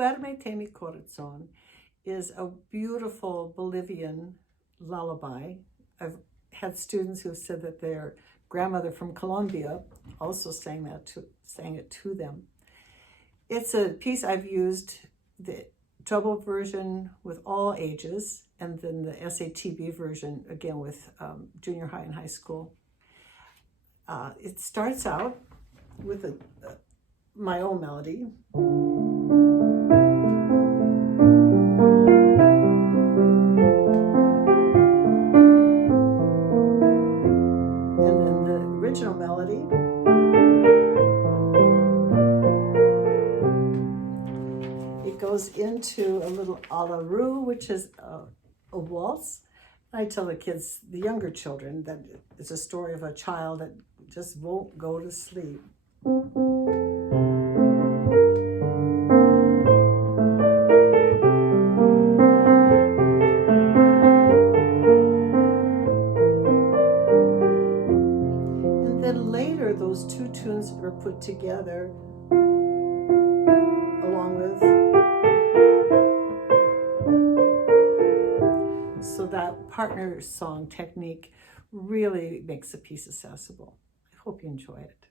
Duérmete mi corazón is a beautiful Bolivian lullaby. I've had students who said that their grandmother from Colombia also sang it to them. It's a piece I've used the treble version with all ages, and then the SATB version again with junior high and high school. It starts out with my own melody. And then the original melody. It goes into a little a la roue, which is a waltz. I tell the kids, the younger children, that it's a story of a child that just won't go to sleep. And then later, those two tunes are put together along with, so that partner song technique really makes the piece accessible. I hope you enjoy it.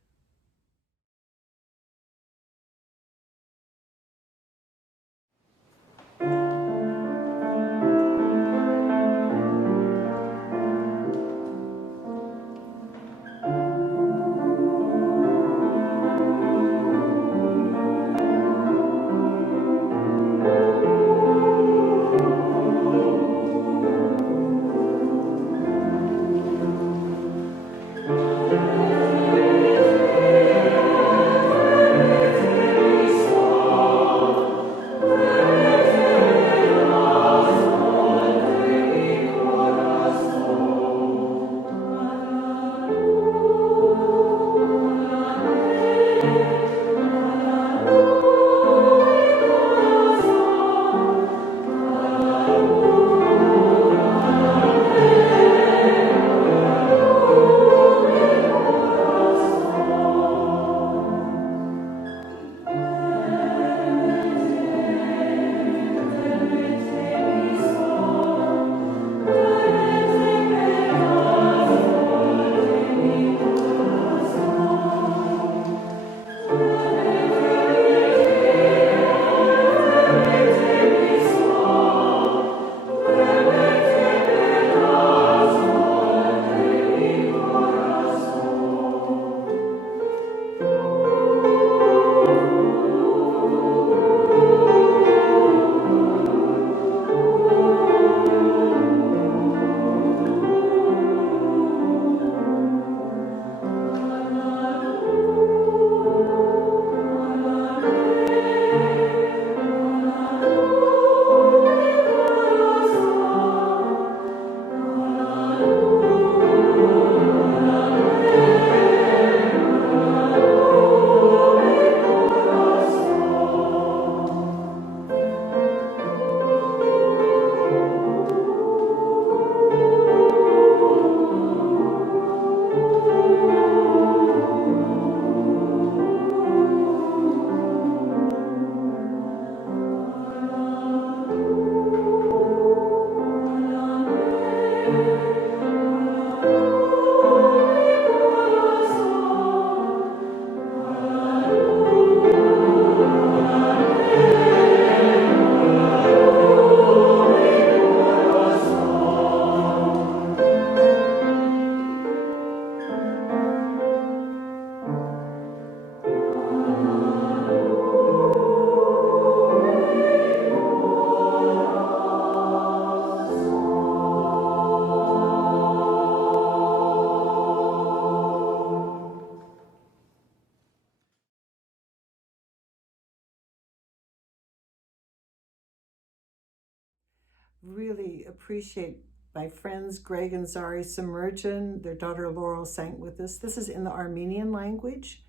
Really appreciate my friends Greg and Zari Submergin. Their daughter Laurel sang with us. This is in the Armenian language,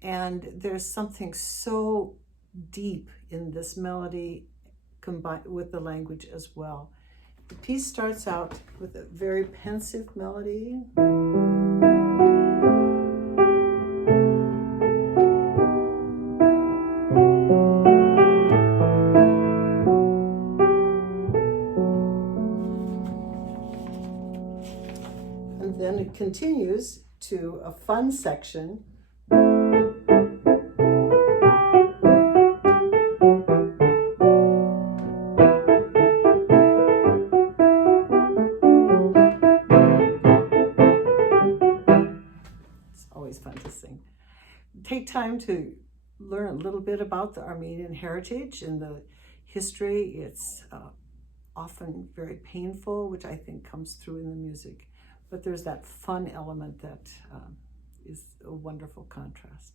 and there's something so deep in this melody combined with the language as well. The piece starts out with a very pensive melody. continues to a fun section. It's always fun to sing. Take time to learn a little bit about the Armenian heritage and the history. It's often very painful, which I think comes through in the music. But there's that fun element that is a wonderful contrast.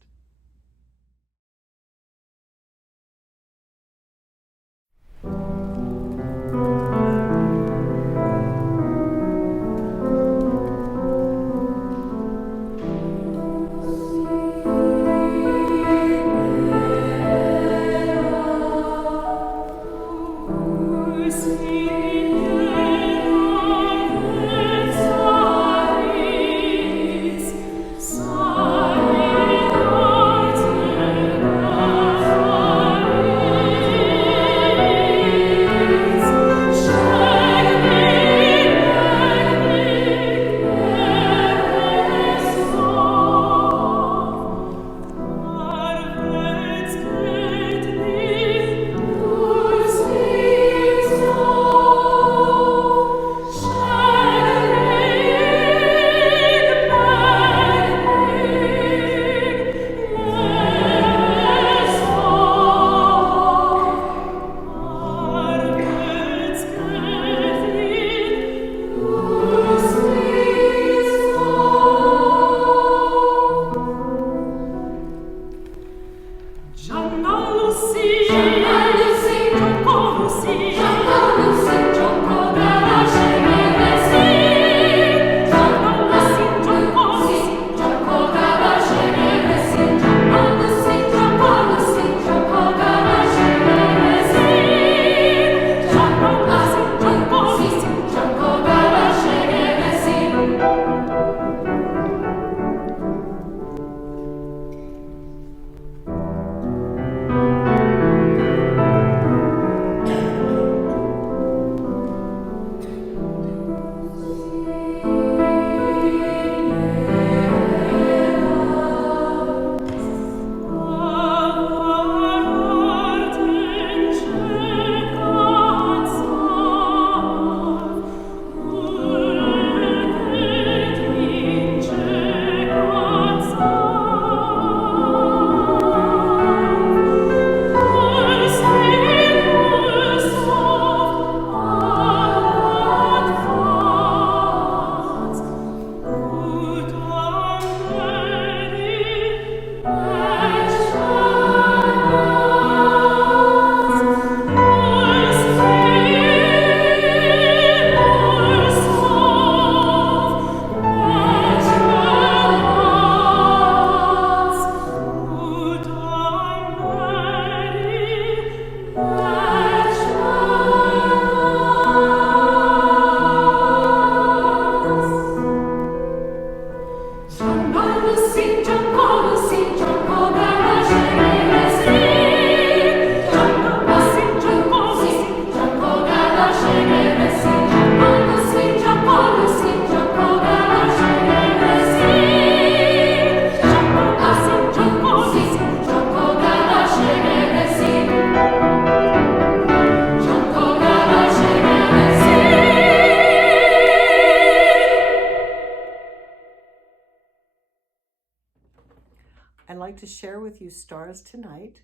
I'd like to share with you Stars Tonight.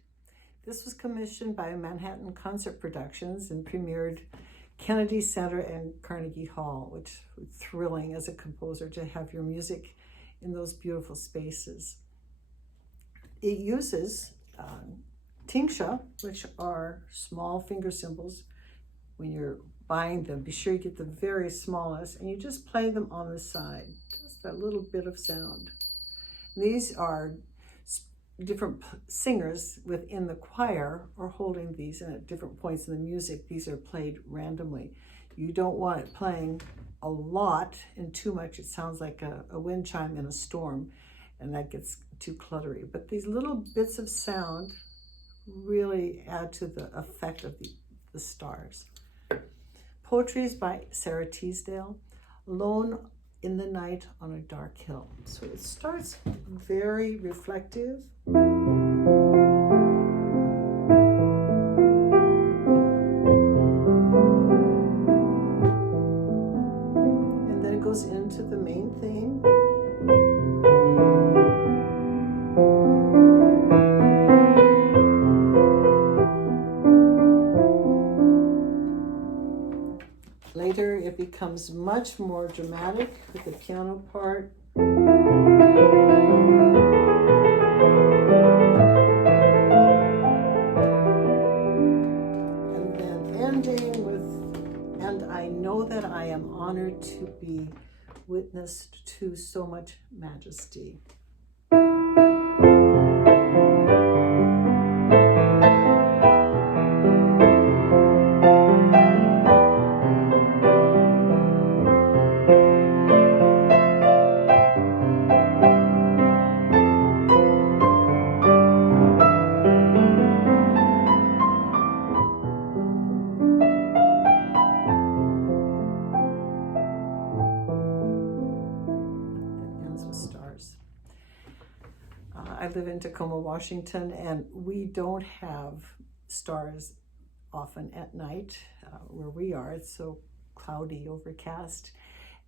This was commissioned by Manhattan Concert Productions and premiered Kennedy Center and Carnegie Hall, which was thrilling as a composer to have your music in those beautiful spaces. It uses tingsha, which are small finger cymbals. When you're buying them, be sure you get the very smallest, and you just play them on the side, just that little bit of sound. These are different singers within the choir are holding these, and at different points in the music, these are played randomly. You don't want it playing a lot and too much. It sounds like a wind chime in a storm, and that gets too cluttery. But these little bits of sound really add to the effect of the stars. Poetry is by Sarah Teasdale. Lone in the night on a dark hill. So it starts very reflective. And then it goes into the main theme. Later, it becomes much more dramatic with the piano part. And then ending with, and I know that I am honored to be witnessed to so much majesty. I live in Tacoma, Washington, and we don't have stars often at night where we are. It's so cloudy, overcast.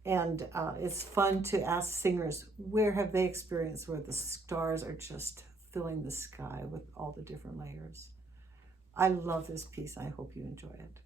And it's fun to ask singers, where have they experienced where the stars are just filling the sky with all the different layers? I love this piece. I hope you enjoy it.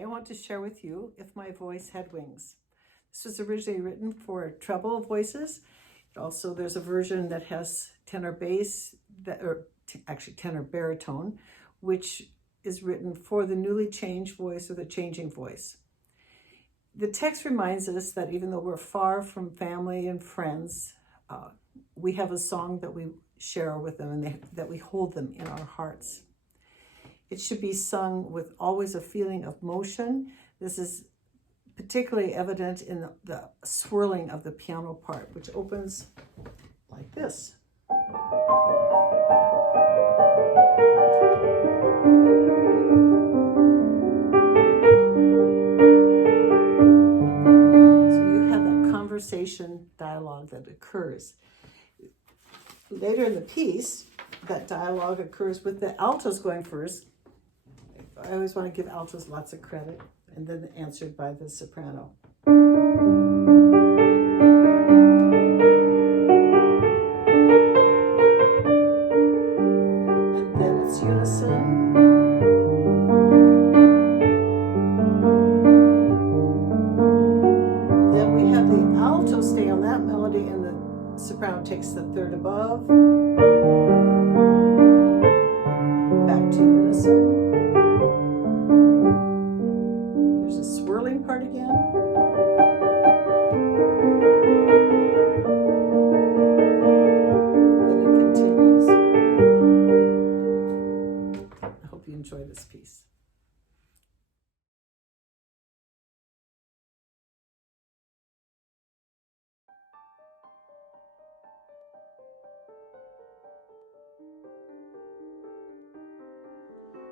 I want to share with you If My Voice Had Wings. This was originally written for treble voices. Also, there's a version that has tenor bass, actually tenor baritone, which is written for the newly changed voice or the changing voice. The text reminds us that even though we're far from family and friends, we have a song that we share with them and that we hold them in our hearts. It should be sung with always a feeling of motion. This is particularly evident in the swirling of the piano part, which opens like this. So you have that conversation dialogue that occurs. Later in the piece, that dialogue occurs with the altos going first. I always want to give altos lots of credit, and then answered by the soprano. And then it's unison. Then we have the alto stay on that melody, and the soprano takes the third above. Back to unison. There's a swirling part again. Then it continues. I hope you enjoy this piece.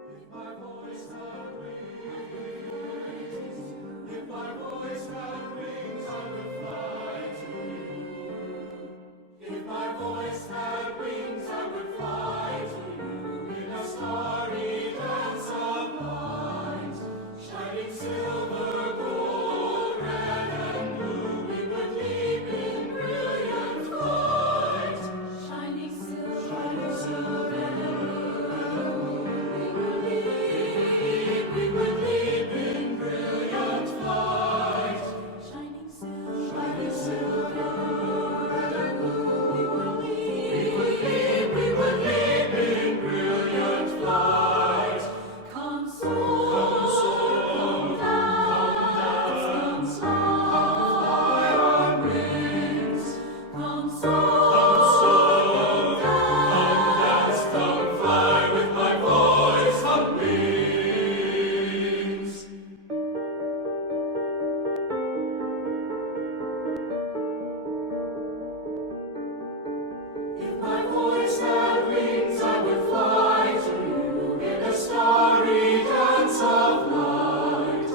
If my voice had wings, if my voice had wings, I would fly to you. If my voice had wings, I would fly to you in a starry dance of light, shining silver, gold, red, and blue. We would leap in brilliant flight, shining silver, we would leap in brilliant flight, shining silver, red and blue. We would leap in brilliant flight. Come soul, come dance, come fly on wings. Come soul, come dance, come fly with my voice on wings. If my voice had wings, I would fly to you in a starry dance of light,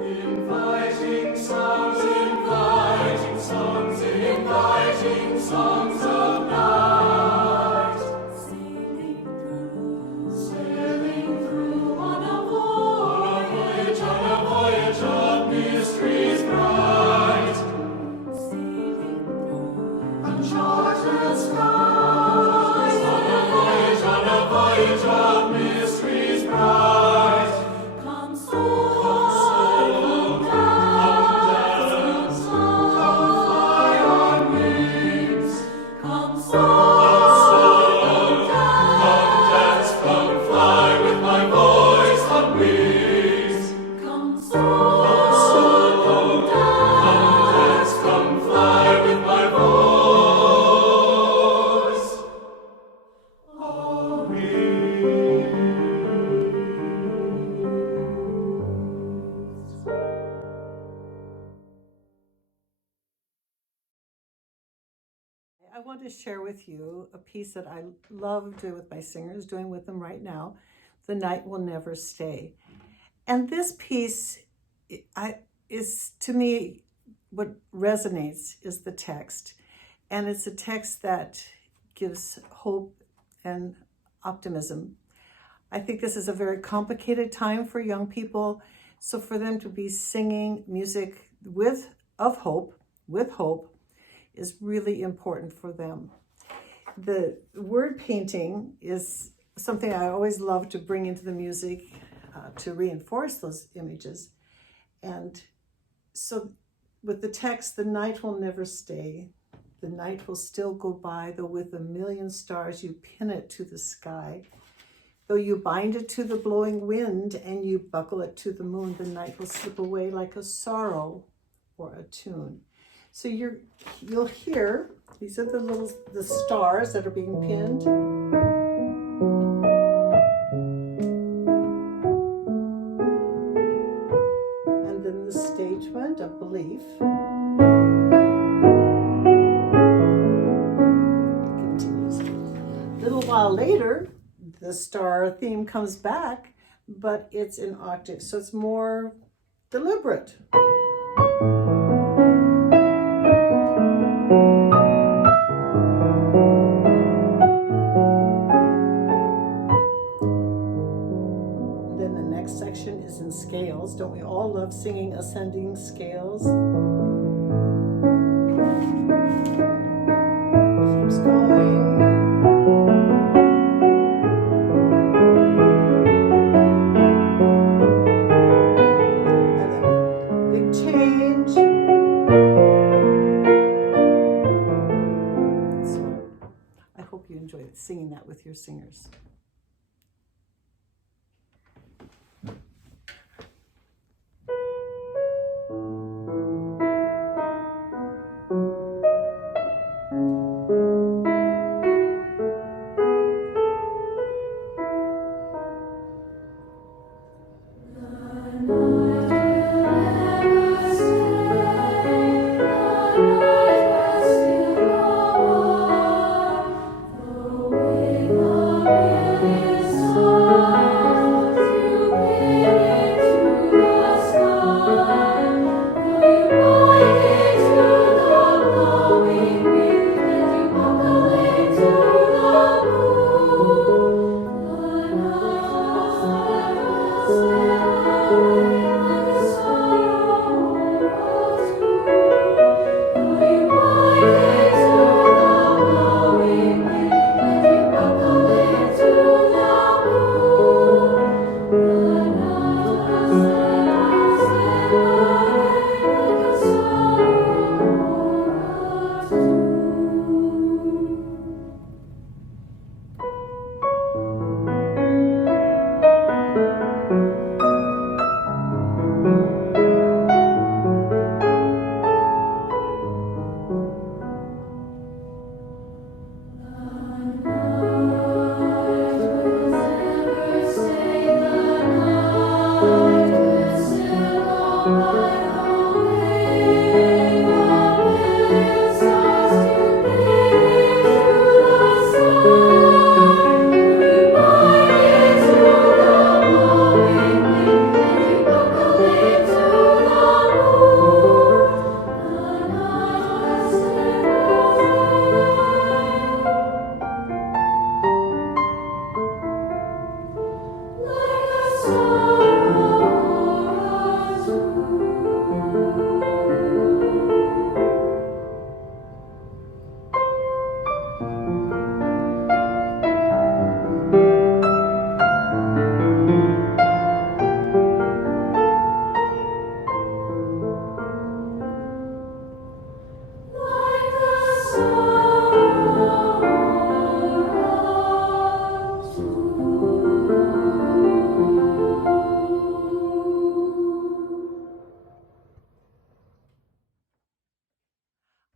inviting songs, inviting songs, inviting songs of night, sailing through on a voyage of mysteries bright. Uncharted skies, on a voyage of mysteries bright. Come soul, come dance, come fly on wings. Come soul, come dance, come fly with my voice on wings. Come soul, come dance, come fly with my voice on wings. I want to share with you a piece that I love doing with my singers, doing with them right now, The Night Will Never Stay. And this piece is, to me, what resonates is the text. And it's a text that gives hope and optimism. I think this is a very complicated time for young people. So for them to be singing music with hope, is really important for them. The word painting is something I always love to bring into the music. to reinforce those images. And so with the text, the night will never stay. The night will still go by, though with a million stars you pin it to the sky. Though you bind it to the blowing wind and you buckle it to the moon, the night will slip away like a sorrow or a tune. So you'll hear, these are the stars that are being pinned. And then the stagement of belief. It continues. A little while later, the star theme comes back, but it's in octave, so it's more deliberate. Then the next section is in scales. Don't we all love singing ascending scales? Keeps going. Singing that with your singers.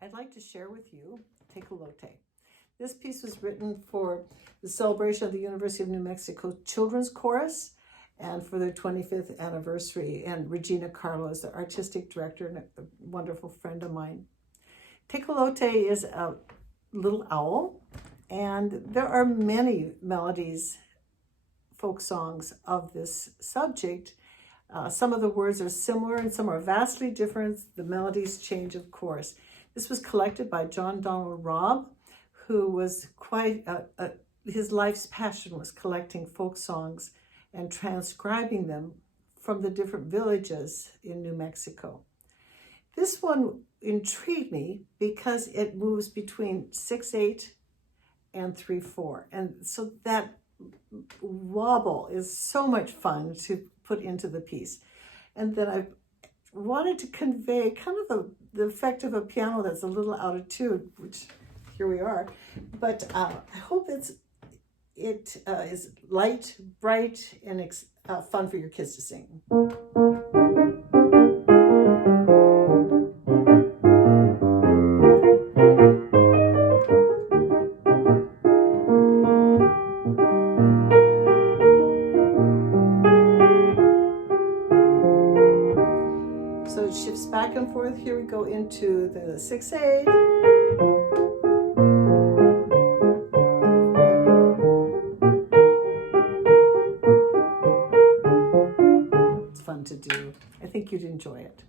I'd like to share with you Tecolote. This piece was written for the celebration of the University of New Mexico Children's Chorus and for their 25th anniversary. And Regina Carlo is the artistic director and a wonderful friend of mine. Tecolote is a little owl, and there are many melodies, folk songs of this subject. Some of the words are similar and some are vastly different. The melodies change, of course. This was collected by John Donald Robb, who was quite, his life's passion was collecting folk songs and transcribing them from the different villages in New Mexico. This one intrigued me because it moves between 6/8 and 3/4. And so that wobble is so much fun to put into the piece. And then I wanted to convey kind of the effect of a piano that's a little out of tune, which here we are. But I hope it is light, bright, and fun for your kids to sing. So it shifts back and forth. Here we go into the 6/8. It's fun to do. I think you'd enjoy it.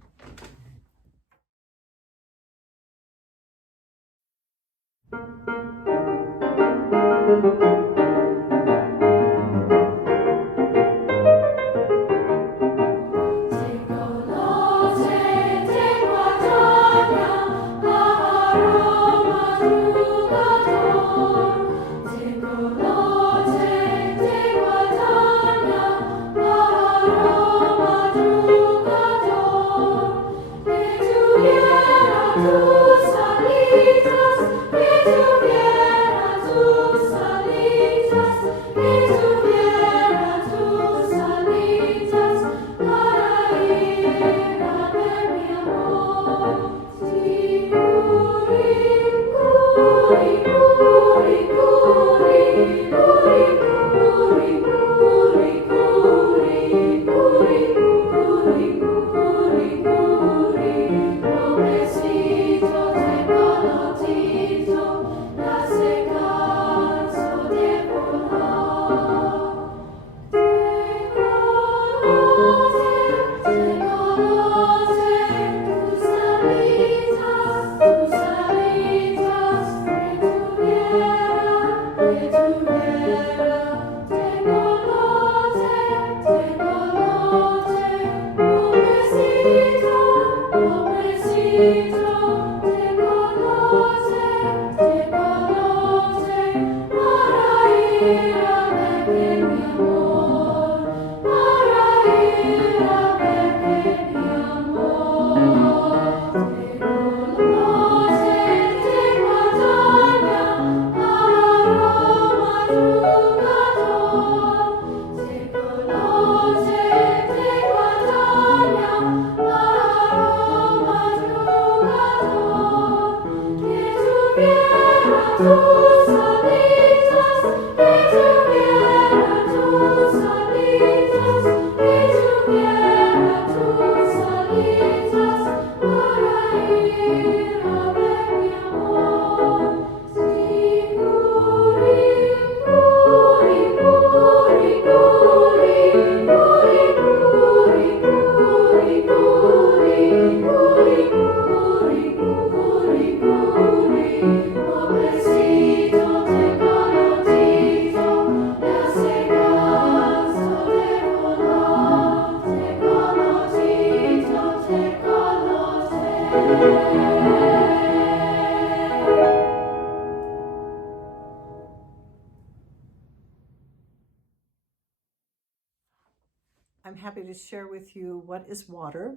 I'm happy to share with you What is Water.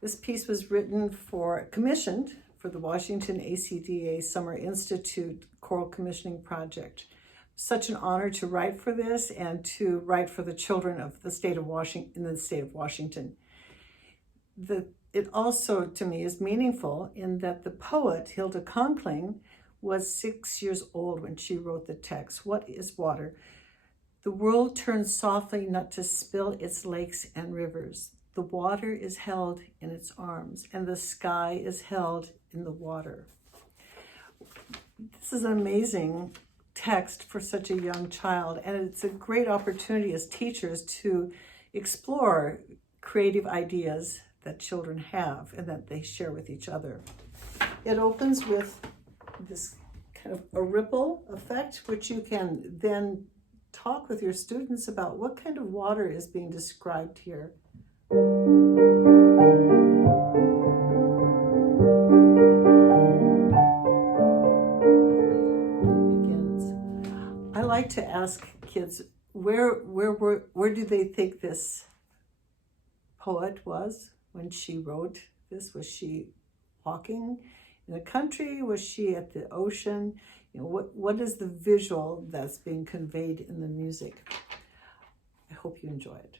This piece was commissioned for the Washington ACDA Summer Institute Choral Commissioning Project. Such an honor to write for this and to write for the children of the state of Washington, in the state of Washington. It also, to me, is meaningful in that the poet, Hilda Conkling, was 6 years old when she wrote the text. What is water? The world turns softly not to spill its lakes and rivers. The water is held in its arms, and the sky is held in the water. This is an amazing text for such a young child, and it's a great opportunity as teachers to explore creative ideas that children have and that they share with each other. It opens with this kind of a ripple effect, which you can then talk with your students about what kind of water is being described here. Begins. I like to ask kids, where do they think this poet was when she wrote this? Was she walking in the country? Was she at the ocean? What is the visual that's being conveyed in the music? I hope you enjoy it.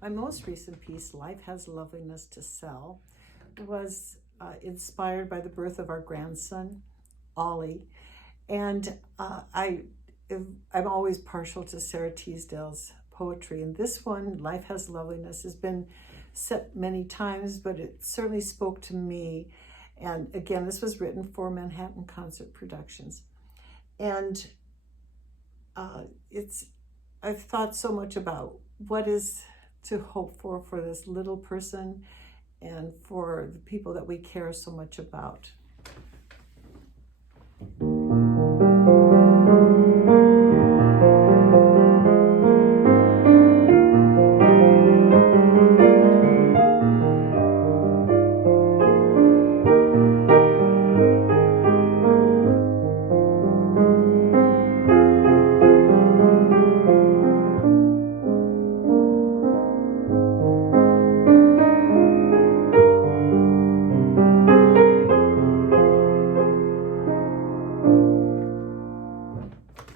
My most recent piece, Life Has Loveliness to Sell, was inspired by the birth of our grandson, Ollie. And I'm always partial to Sarah Teasdale's poetry. And this one, Life Has Loveliness, has been set many times, but it certainly spoke to me. And again, this was written for Manhattan Concert Productions. And I've thought so much about what is to hope for this little person and for the people that we care so much about.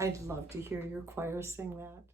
I'd love to hear your choir sing that.